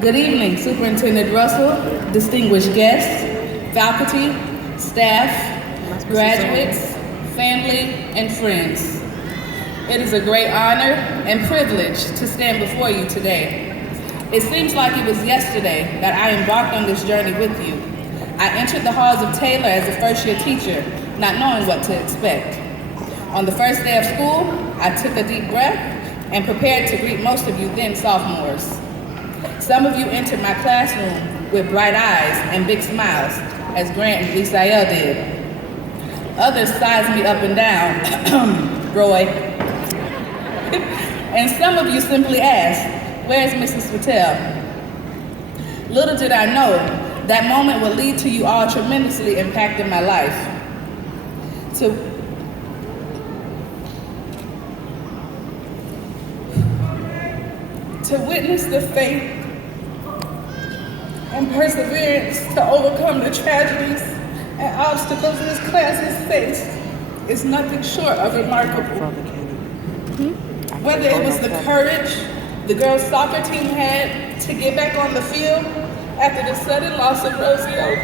Good evening, Superintendent Russell, distinguished guests, faculty, staff, graduates, family, and friends. It is a great honor and privilege to stand before you today. It seems like it was yesterday that I embarked on this journey with you. I entered the halls of Taylor as a first-year teacher, not knowing what to expect. On the first day of school, I took a deep breath and prepared to greet most of you then sophomores. Some of you entered my classroom with bright eyes and big smiles, as Grant and Lisael did. Others sized me up and down, Roy. And some of you simply asked, "Where's Mrs. Patel?" Little did I know, that moment would lead to you all tremendously impacting my life. To witness the faith and perseverance to overcome the tragedies and obstacles this class has faced is nothing short of remarkable. Whether it was the courage the girls' soccer team had to get back on the field after the sudden loss of Rosie Oak,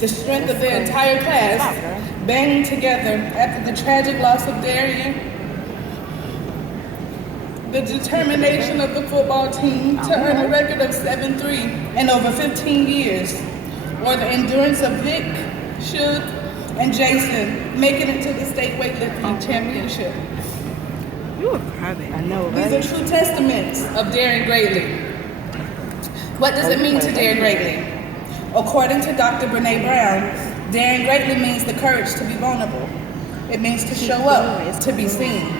the strength of their entire class banding together after the tragic loss of Darian, the determination of the football team to earn a record of 7-3 in over 15 years, or the endurance of Vic, Shug, and Jason making it to the state weightlifting championship. You were private. I know, right? These are true testaments of daring greatly. What does it mean to dare greatly? According to Dr. Brene Brown, daring greatly means the courage to be vulnerable. It means to show up, to be seen,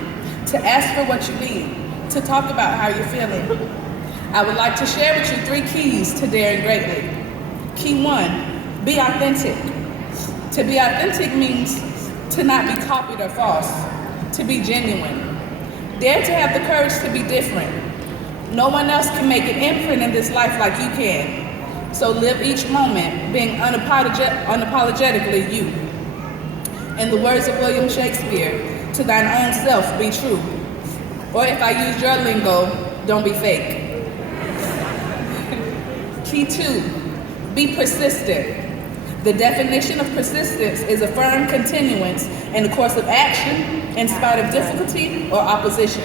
to ask for what you need, to talk about how you're feeling. I would like to share with you 3 keys to daring greatly. Key 1, be authentic. To be authentic means to not be copied or false, to be genuine. Dare to have the courage to be different. No one else can make an imprint in this life like you can. So live each moment being unapologetically you. In the words of William Shakespeare, to thine own self be true. Or if I use your lingo, don't be fake. Key 2, be persistent. The definition of persistence is a firm continuance in the course of action in spite of difficulty or opposition.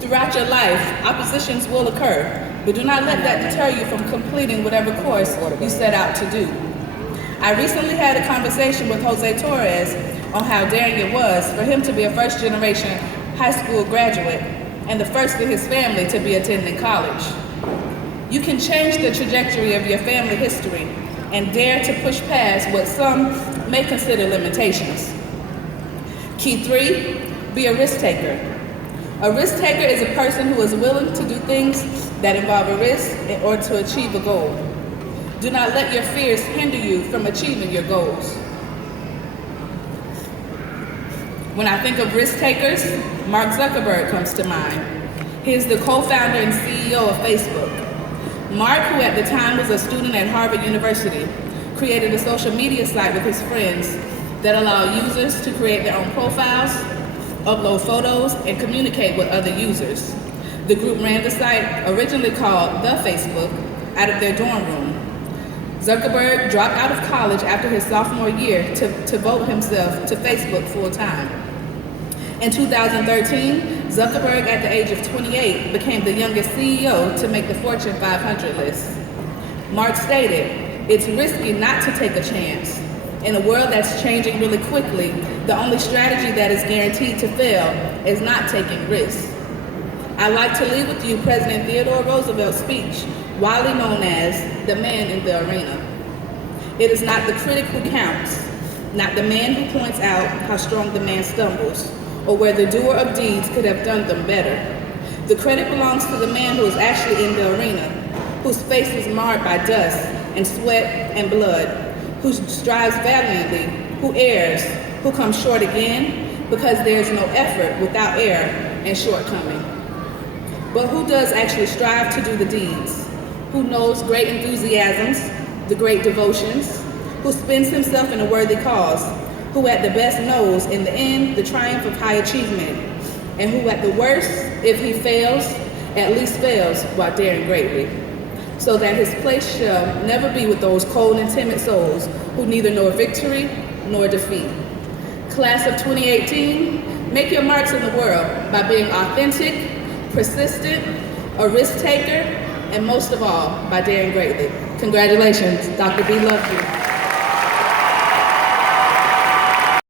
Throughout your life, oppositions will occur, but do not let that deter you from completing whatever course you set out to do. I recently had a conversation with Jose Torres on how daring it was for him to be a first-generation high school graduate and the first in his family to be attending college. You can change the trajectory of your family history and dare to push past what some may consider limitations. Key 3, be a risk taker. A risk taker is a person who is willing to do things that involve a risk in order to achieve a goal. Do not let your fears hinder you from achieving your goals. When I think of risk takers, Mark Zuckerberg comes to mind. He is the co-founder and CEO of Facebook. Mark, who at the time was a student at Harvard University, created a social media site with his friends that allow users to create their own profiles, upload photos, and communicate with other users. The group ran the site, originally called The Facebook, out of their dorm room. Zuckerberg dropped out of college after his sophomore year to devote himself to Facebook full-time. In 2013, Zuckerberg, at the age of 28, became the youngest CEO to make the Fortune 500 list. Mark stated, "It's risky not to take a chance. In a world that's changing really quickly, the only strategy that is guaranteed to fail is not taking risks." I'd like to leave with you President Theodore Roosevelt's speech, widely known as the man in the arena. It is not the critic who counts, not the man who points out how strong the man stumbles, or where the doer of deeds could have done them better. The credit belongs to the man who is actually in the arena, whose face is marred by dust and sweat and blood, who strives valiantly, who errs, who comes short again, because there is no effort without error and shortcoming. But who does actually strive to do the deeds? Who knows great enthusiasms, the great devotions, who spends himself in a worthy cause, who at the best knows in the end the triumph of high achievement, and who at the worst, if he fails, at least fails while daring greatly, so that his place shall never be with those cold and timid souls who neither know victory nor defeat. Class of 2018, make your marks in the world by being authentic, persistent, a risk taker, and most of all, by daring greatly. Congratulations, Dr. B. Lovejoy.